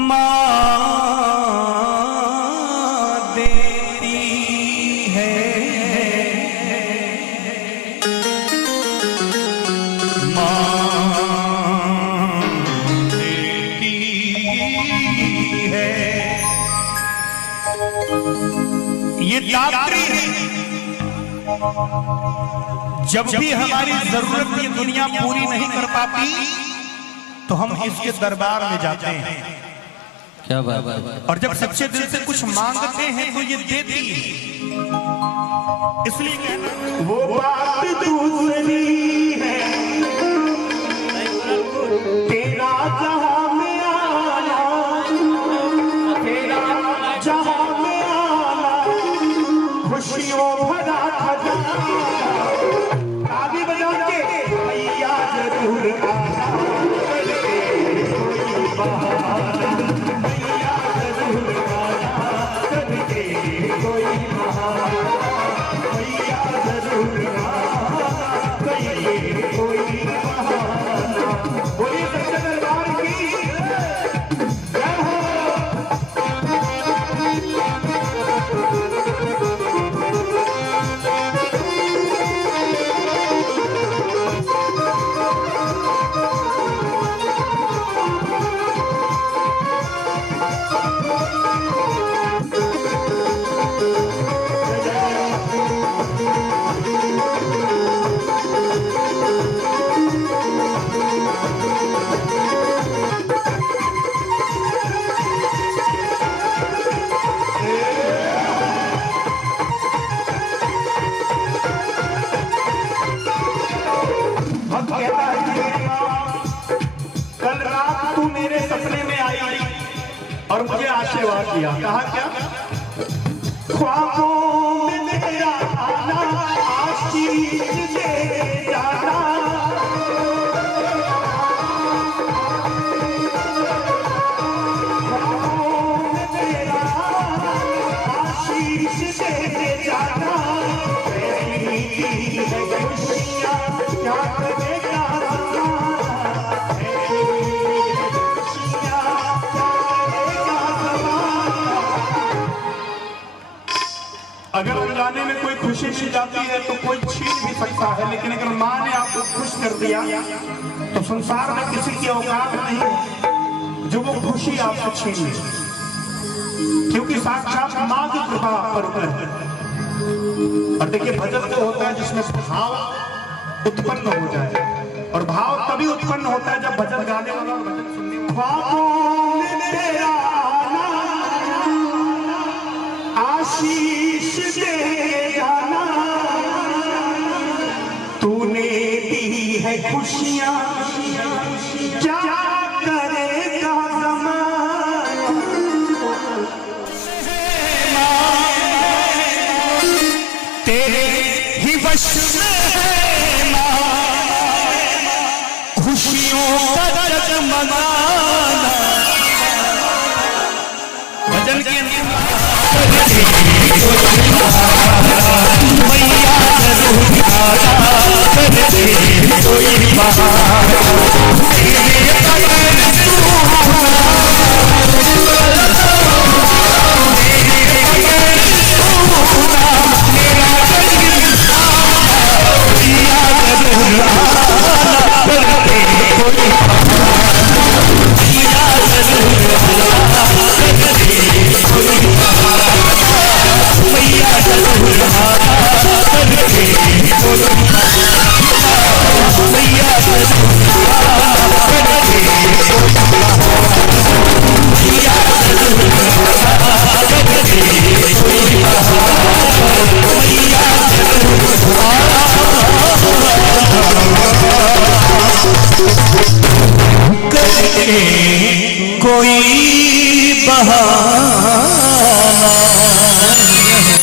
माँ देती है, माँ देती है। ये दात्री है। जब भी हमारी जरूरत ये दुनिया पूरी नहीं कर पाती तो हम इसके दरबार में जाते हैं। क्या बात है। और जब सच्चे दिल से कुछ मांगते हैं तो ये देती है। इसलिए कहना वो बात दूसरी है, तेरा जहां में आना, तेरा जहां में आना, खुशियों भरा खजाना। ताली बजा के भैया जरूर आना, भैया जरूर आना, करके कोई बहाना, भैया जरूर आना, करके कोई बहाना। बोलिए सच्चे दरबार की जय हो। कल रात तू मेरे सपने में आई और मुझे आशीर्वाद दिया। कहा क्या? ख्वाबों में मेरा आना, आशीष दे जाना। ख्वाबों में मेरा आशीष दे जाना। मेरी है खुशियाँ क्या करेगा अगर अनजाने में कोई खुशी मिल जाती है तो कोई छीन भी सकता है, लेकिन अगर माँ ने आपको खुश कर दिया तो संसार में किसी की औकात नहीं है जो वो खुशी आपसे छीन ले, क्योंकि साक्षात माँ की कृपा पर है। और देखिए भजन तो होता है जिसमें भाव उत्पन्न हो जाए, और भाव तभी उत्पन्न होता है जब भजन गाने वाला और भजन सुनने वाला आशीष दे जाना। तूने दी है खुशियाँ क्या करेगा ज़माना। तेरे ही वश में है माँ, खुशियों का जगमगाना। भजन के मैया जरूर आना, करके कोई बहाना। तेरे कदर सुना, तेरे कदर सुना, मेरा मैया जरूर आना, करके कोई बहाना। मैया जरूर आना, करके कोई बहाना। मैया जरूर आना, करके कोई बहाना। मैया जरूर आना, करके कोई बहाना। मैया जरूर आना, करके कोई बहाना। मैया जरूर आना, करके कोई बहाना।